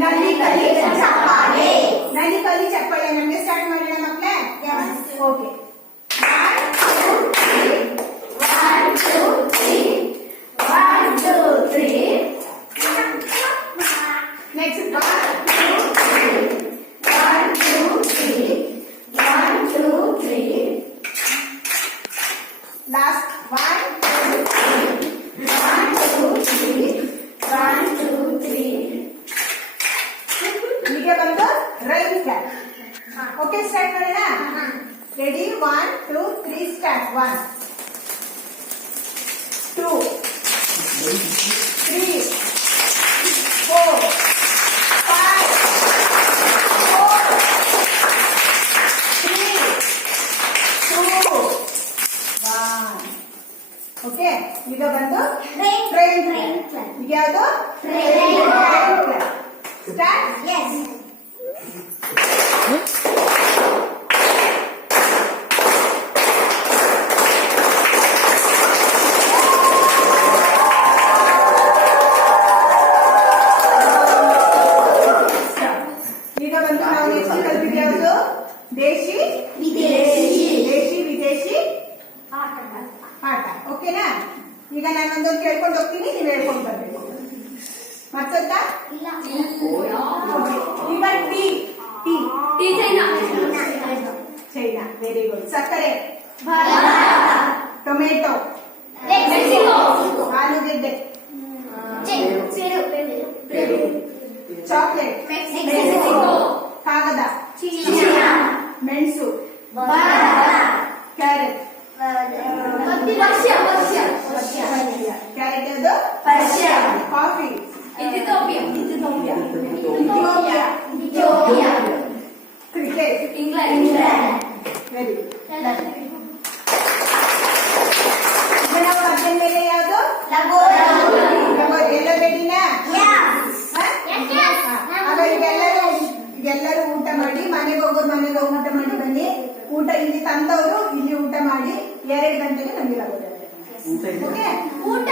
ನಲ್ಲಿ ಕಲಿ ಚಪ್ಪಾಳೆ. ನಲ್ಲಿ ಕಲಿ ಚಪ್ಪಾಳೆ ನಮಗೆ ಸ್ಟಾರ್ಟ್ ಮಾಡೋಣ ಮಕ್ಕಳೇ. ಓಕೆ. 1 2 3 1 2 3 ನೆಕ್ಸ್ಟ್ 1 2 3 1 2 3 ಲಾಸ್ಟ್ 1 2 3 1 2 3 ಈಗ ಬಂದು ರೈಟ್ ಕ್ಲಾಪ್. ಓಕೆ ಸ್ಟಾರ್ಟ್ ಮಾಡೋಣ. Ready 1 2 3 start. 1 2 3 4 5 4 3 2 1. ಓಕೆ ಈಗ ಬಂದು ಟ್ರೈನ್ ಕ್ಲಾಪ್. ಈಗ ಯಾವುದು ಟ್ರೈನ್ ಕ್ಲಾಪ್. ಸ್ಟಾರ್ಟ್. ಎಸ್. ಈಗ ಬಂದು ನಾವು ನೆಕ್ಸ್ಟ್ ಕಲ್ತಿದ್ದು ಯಾವುದು? ದೇಶಿ ವಿದೇಶಿ. ದೇಶಿ ವಿದೇಶಿ ಆಟ. ಓಕೆನಾ? ಈಗ ನಾನು ಒಂದೊಂದು ಕೇಳ್ಕೊಂಡು ಹೋಗ್ತೀನಿ, ನೀವು ಹೇಳ್ಕೊಂಡು ಬರ್ಬೇಕು. ಮತ್ತೊಂದಾ? ಈಗ ಟೀ ಚೈನಾ. Very good. ಸಕ್ಕರೆ ಟೊಮೆಟೊ. ಆಲೂಗೆಡ್ಡೆ. ಚಾಕ್ಲೇಟ್. ಕಾಗದ. ಮೆಣಸು. ಕ್ಯಾರೆಟ್. ಕ್ಯಾರೆಟ್ ಯಾವುದು? Coffee. Ethiopia. Cricket. England. Very good. ಈಗ ನಾವು ಅದ್ರ ಮೇಲೆ ಯಾವುದು? ಲಗೋರಿ. ಎಲ್ಲ ರೆಡಿನಾ? ಆಗ ಈಗೆಲ್ಲರೂ ಊಟ ಮಾಡಿ ಮನೆಗೆ ಹೋಗೋರು ಮನೆಗೆ ಹೋಗಿ ಊಟ ಮಾಡಿ ಬನ್ನಿ. ಊಟ ಇಲ್ಲಿ ತಂದವರು ಇಲ್ಲಿ ಊಟ ಮಾಡಿ 2 ಗಂಟೆಗೆ ನಮಗೆ ಲಗೋರಿ. ಓಕೆ ಊಟ